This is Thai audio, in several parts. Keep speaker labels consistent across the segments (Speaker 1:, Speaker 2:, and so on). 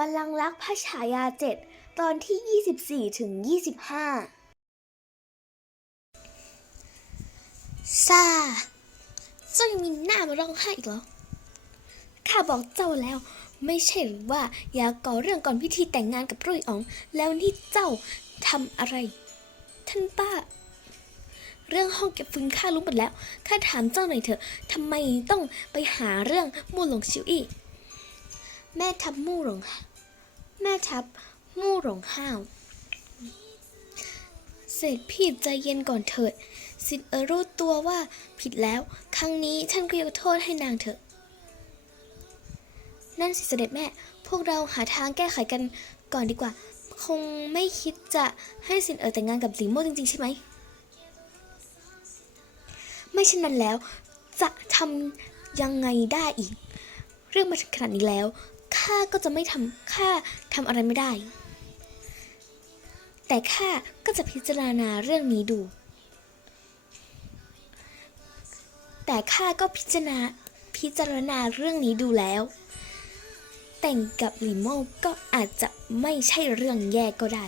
Speaker 1: บัลลังก์รักพระฉายาเจ็ดตอนที่ 24 ถึง 25 ซาเจ้ายังมีหน้ามาร้องไห้อีกเหรอ ข้าบอกเจ้าแล้ว ไม่ใช่หรือว่าอย่าก่อเรื่องก่อนพิธีแต่งงานกับรุ่ยอ๋อง แล้วนี่เจ้าทำอะไร ท่านป้า เรื่องห้องเก็บฟืนข้ารู้หมดแล้ว ข้าถามเจ้าหน่อยเถอะทำไมต้องไปหาเรื่องมู่หลงชิวอี้แม่ทับมู่หลง แม่ทับมู่หลงห้าว เสร็จพี่ใจเย็นก่อนเถิด สิทธิ์เออรู้ตัวว่าผิดแล้ว ครั้งนี้ท่านก็ยกโทษให้นางเถอะ นั่นสิเสด็จแม่ พวกเราหาทางแก้ไขกันก่อนดีกว่า คงไม่คิดจะให้สินเออแต่งงานกับหลิงโม่จริงๆใช่ไหม ไม่เช่นนั้นแล้วจะทำยังไงได้อีก เรื่องมาถึงขนาดนี้แล้ว ข้าก็จะไม่ทำข้าทำอะไรไม่ได้ แต่ข้าก็จะพิจารณาเรื่องนี้ดู แต่ข้าก็พิจารณาพิจารณาเรื่องนี้ดูแล้ว แต่งกับลิโมก็อาจจะไม่ใช่เรื่องแย่ก็ได้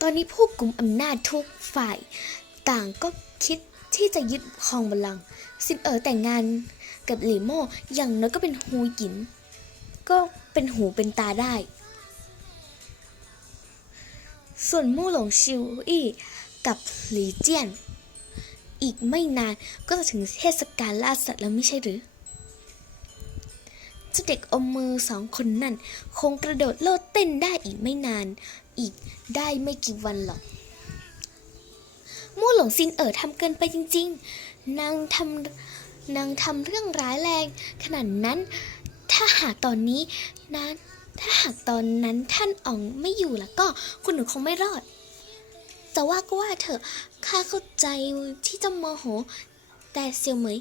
Speaker 1: ตอนนี้ผู้กลุ่มอำนาจทุกฝ่ายต่างก็คิด ที่จะยึดครองบัลลังก์ซินเอ๋อแต่งงานกับหลี่โม่อย่างน้อยก็เป็นฮูหยิน ก็เป็นหูเป็นตาได้ ส่วนมู่หลงชิวอี้กับหลี่เจียน อีกไม่นานก็จะถึงเทศกาลล่าสัตว์แล้วไม่ใช่หรือเจ้าเด็กอมมือสองคนนั่น คงกระโดดโลดเต้นได้อีกไม่นาน อีกได้ไม่กี่วันหรอก มู่หลงซินเอ๋อทำเกินไปจริง ๆ นางทำนางทำเรื่องร้ายแรง ขนาดนั้น ถ้าหากตอนนี้นั้นถ้าหากตอนนั้นท่านอ๋องไม่อยู่แล้วก็คุณหนูคงไม่รอด แต่ว่าก็ว่าเถอะข้าเข้าใจที่เจะโมโห แต่เซียวเหมย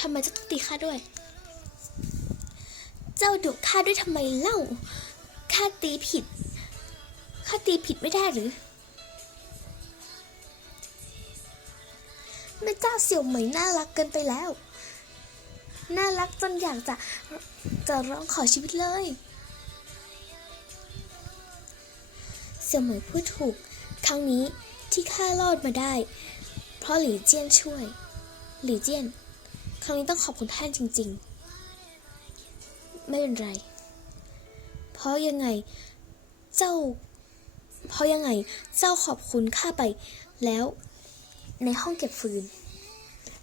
Speaker 1: ทำไมจะต้องตีข้าด้วย เจ้าดุข้าด้วยทำไมเล่าข้าตีผิดข้าตีผิดไม่ได้หรือ แม่เจ้าเสี่ยวเหมยน่ารักเกินไปแล้ว น่ารักจนอยากจะจะร้องขอชีวิตเลย เสี่ยวเหมยพูดถูก ครั้งนี้ที่ข้ารอดมาได้ เพราะหลี่เจี้ยนช่วย หลี่เจี้ยน ครั้งนี้ต้องขอบคุณท่านจริง ๆ ไม่เป็นไร เพราะยังไงเจ้า เพราะยังไงเจ้าขอบคุณข้าไปแล้ว ในห้องเก็บฟืน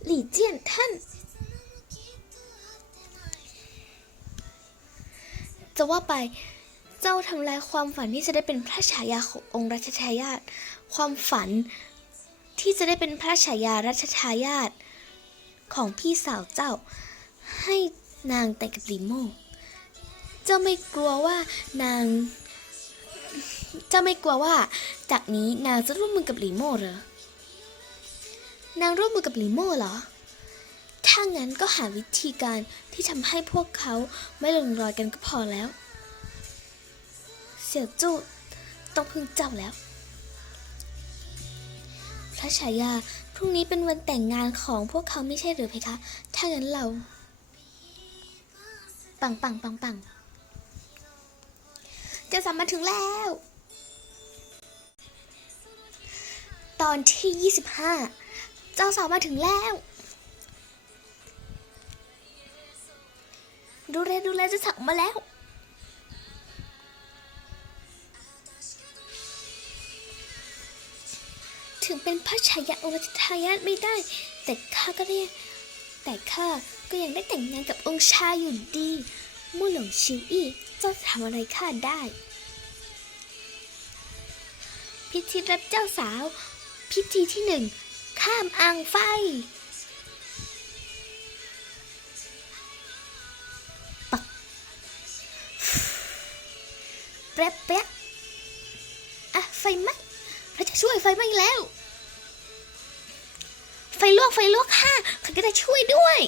Speaker 1: หลี่เจียนท่าน จะว่าไปเจ้าทำลายความฝันที่จะได้เป็นพระฉายาขององค์รัชทายาทความฝันที่จะได้เป็นพระฉายารัชทายาทของพี่สาวเจ้า ให้นางแต่งกับลิโมเจ้าไม่กลัวว่านาง เจ้าไม่กลัวว่า จากนี้นางจะร่วมมือกับลิโมเหรอ นางร่วมมือกับลิโม่เหรอ ถ้างั้นก็หาวิธีการที่ทำให้พวกเขาไม่ลงรอยกันก็พอแล้ว เสี่ยวจู้ต้องพึ่งเจ้าแล้ว พระฉายาพรุ่งนี้เป็นวันแต่งงานของพวกเขาไม่ใช่หรือเพคะ ถ้างั้นเรา ปังปังปังปังจะสามมาถึงแล้ว ตอนที่ 25 เจ้าสาวมาถึงแล้ว ดูแลดูแลเจะสักมาแล้ว ถึงเป็นพระชายาองค์ชทายาทไม่ได้ แต่ข้าก็เรียกแต่ข้าก็ยังได้แต่งงานกับองค์ชายอยู่ดีมู่หลงชิวอี้เจ้าจะทำอะไรข้าได้พิธีรับเจ้าสาว พิธีที่หนึ่ง ข้ามอ่างไฟ ปักแป๊บแป๊บอะไฟไหม้พระจะช่วยไฟไหม้แล้ว ไฟลวกไฟลวกค่ะข้าก็จะช่วยด้วย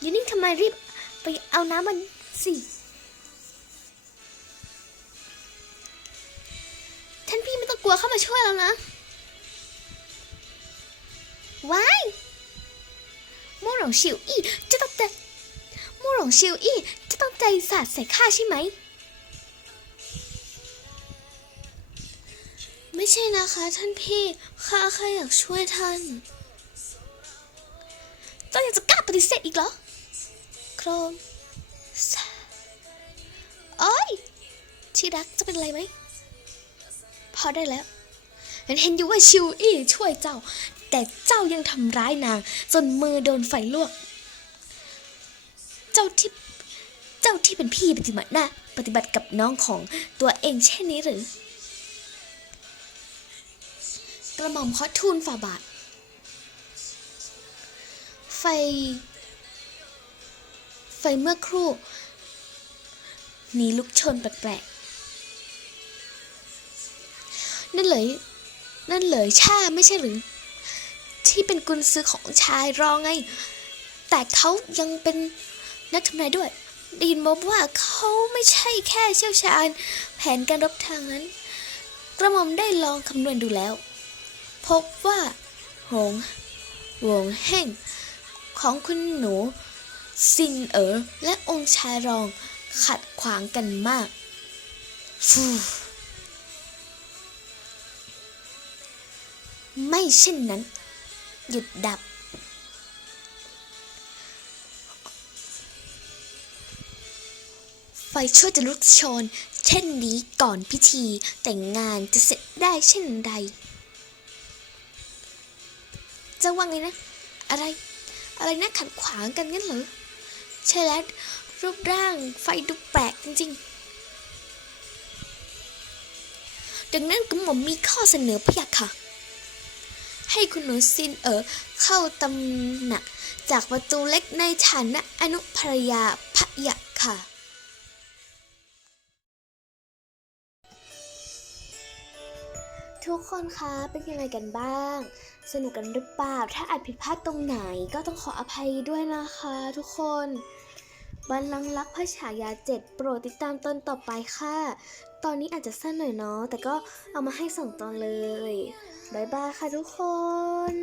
Speaker 1: อยู่นิ่งทำไมรีบไปเอาน้ำมันสิท่านพี่ไม่ต้องกลัวเข้ามาช่วยแล้วนะ ว้ายมู่หลงฉิวอี้จะต้องแต่ของชิวอี้จะต้องใจสาดใส่ข้าใช่ไหม ไม่ใช่นะคะ ท่านพี่ข้าแค่อยากช่วยท่านเจ้ายังจะกล้าปฏิเสธอีกเหรอ โครมโอ้ยที่รักจะเป็นอะไรไหม พอได้แล้วเห็นเห็นอยู่ว่าชิวอี้ช่วยเจ้าแต่เจ้ายังทำร้ายนางจนมือโดนไฟลวก เจ้าที่เจ้าที่เป็นพี่ปฏิบัติหน้าปฏิบัติกับน้องของตัวเองเช่นนี้หรือ กระหม่อมขอทูลฝ่าบาท ไฟ ไฟเมื่อครู่หนีลุกชนแปลกๆนั่นเลย นั่นเลยชาไม่ใช่หรือ ที่เป็นกุญซือของชายรองไง แต่เขายังเป็นนักทำนายด้วยได้ยินมาว่าเขาไม่ใช่แค่เชี่ยวชาญ แผนการรบทางนั้น กระหม่อมได้ลองคำนวณดูแล้ว พบว่า หงหวงแห่ง ของคุณหนูซินเอ๋อและองค์ชายรองขัดขวางกันมากฟูไม่เช่นนั้น หยุดดับ ไฟช่วยจะลุกโชน เช่นนี้ก่อนพิธีแต่งงานจะเสร็จได้เช่นใดจะว่าไงนะ อะไร อะไรนะขัดขวางกันงั้นเหรอใช่แล้วรูปร่างไฟดูแปลกจริงๆ ดังนั้นกระหม่อมมีข้อเสนอพะยะค่ะ ให้คุณหนูซินเอ๋อเข้าตำหนัก จากประตูเล็กในฐานะอนุภรยาพระยะค่ะทุกคนคะ เป็นยังไงกันบ้าง สนุกกันหรือเปล่า ถ้าอาจผิดพลาดตรงไหนก็ต้องขออภัยด้วยนะคะทุกคน บัลลังก์รักพระฉายาเจ็ดโปรดติดตามตอนต่อไปค่ะ ตอนนี้อาจจะสั้นหน่อยเนาะ แต่ก็เอามาให้สองตอนเลย บายบายค่ะทุกคน